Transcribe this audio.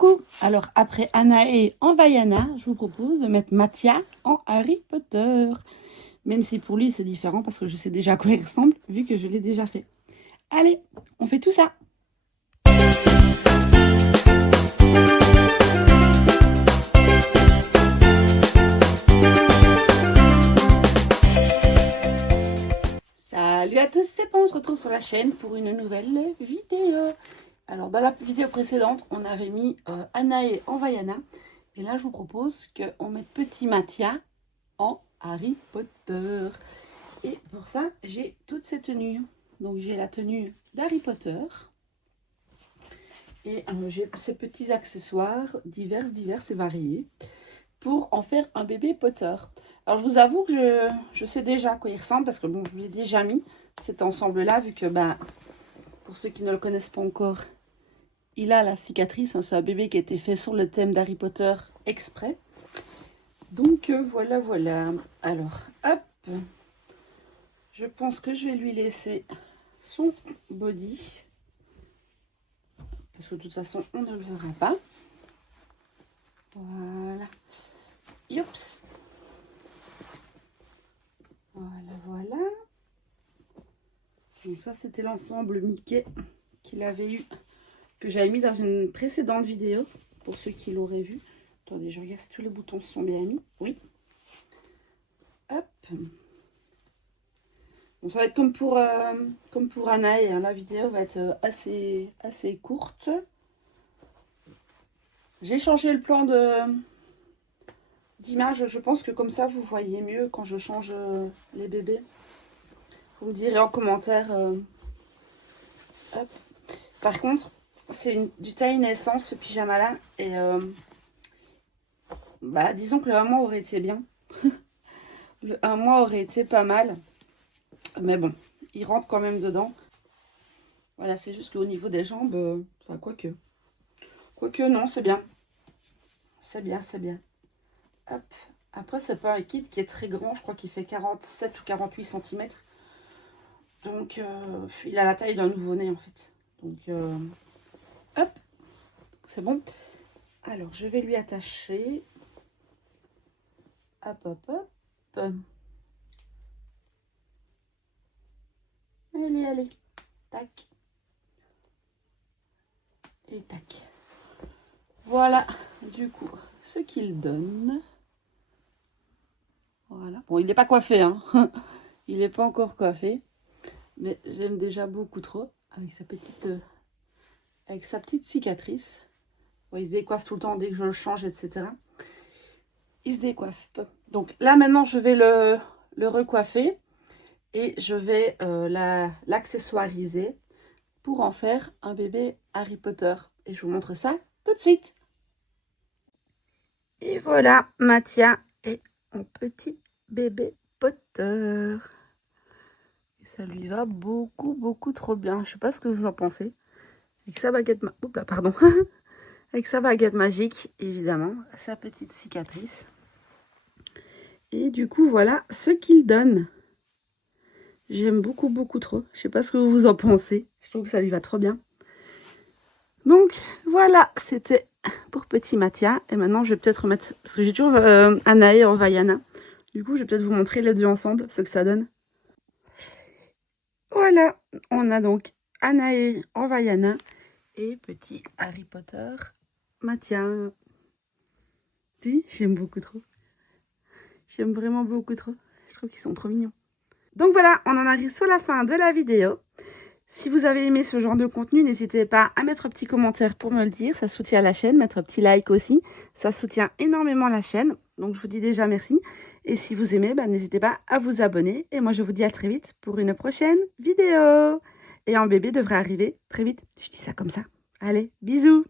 Coucou! Alors, après Anaë en Vaiana, je vous propose de mettre Mathia en Harry Potter. Même si pour lui, c'est différent parce que je sais déjà à quoi il ressemble, vu que je l'ai déjà fait. Allez, on fait tout ça! Salut à tous, c'est Pan, on se retrouve sur la chaîne pour une nouvelle vidéo. Alors, dans la vidéo précédente, on avait mis Anaë en Vaiana. Et là, je vous propose qu'on mette petit Mathia en Harry Potter. Et pour ça, j'ai toutes ces tenues. Donc, j'ai la tenue d'Harry Potter. Et j'ai ces petits accessoires divers et variés pour en faire un bébé Potter. Alors, je vous avoue que je sais déjà à quoi il ressemble parce que bon, je l'ai déjà mis cet ensemble-là, vu que, pour ceux qui ne le connaissent pas encore, il a la cicatrice. Hein, c'est un bébé qui a été fait sur le thème d'Harry Potter exprès. Donc, voilà. Alors, hop. Je pense que je vais lui laisser son body. Parce que de toute façon, on ne le verra pas. Voilà. Youps. Voilà. Donc ça, c'était l'ensemble Mickey qu'il avait eu, que j'avais mis dans une précédente vidéo, pour ceux qui l'auraient vu. Attendez, je regarde si tous les boutons sont bien mis. Oui. Hop. Bon, ça va être comme pour Anaï, hein. La vidéo va être assez courte. J'ai changé le plan d'image. Je pense que comme ça, vous voyez mieux quand je change les bébés. Vous me direz en commentaire. Hop. Par contre, c'est du taille naissance, ce pyjama-là. Et disons que le 1 mois aurait été bien. Le 1 mois aurait été pas mal. Mais bon, il rentre quand même dedans. Voilà, c'est juste qu'au niveau des jambes, enfin, quoique. Quoique, non, c'est bien. C'est bien. Hop. Après, c'est pas un kit qui est très grand. Je crois qu'il fait 47 ou 48 cm. Donc, il a la taille d'un nouveau-né, en fait. Donc, hop. C'est bon. Alors, je vais lui attacher. Hop. Allez. Tac. Et tac. Voilà, du coup, ce qu'il donne. Voilà. Bon, il n'est pas coiffé, hein. Il n'est pas encore coiffé. Mais j'aime déjà beaucoup trop. Avec sa petite cicatrice. Bon, il se décoiffe tout le temps dès que je le change, etc. Il se décoiffe. Donc là, maintenant, je vais le recoiffer. Et je vais l'accessoiriser pour en faire un bébé Harry Potter. Et je vous montre ça tout de suite. Et voilà, Mathia est un petit bébé Potter. Et ça lui va beaucoup trop bien. Je sais pas ce que vous en pensez. Avec sa baguette avec sa baguette magique, évidemment. Sa petite cicatrice. Et du coup, voilà ce qu'il donne. J'aime beaucoup trop. Je sais pas ce que vous en pensez. Je trouve que ça lui va trop bien. Donc, voilà, c'était pour petit Mathia. Et maintenant, je vais peut-être remettre... Parce que j'ai toujours Anaë en Vaiana. Du coup, je vais peut-être vous montrer les deux ensemble, ce que ça donne. Voilà, on a donc Anaë en Vaiana et petit Harry Potter Mathia. J'aime beaucoup trop. J'aime vraiment beaucoup trop. Je trouve qu'ils sont trop mignons. Donc voilà, on en arrive sur la fin de la vidéo. Si vous avez aimé ce genre de contenu, n'hésitez pas à mettre un petit commentaire pour me le dire. Ça soutient la chaîne. Mettre un petit like aussi. Ça soutient énormément la chaîne. Donc, je vous dis déjà merci. Et si vous aimez, n'hésitez pas à vous abonner. Et moi, je vous dis à très vite pour une prochaine vidéo. Et un bébé devrait arriver très vite. Je dis ça comme ça. Allez, bisous!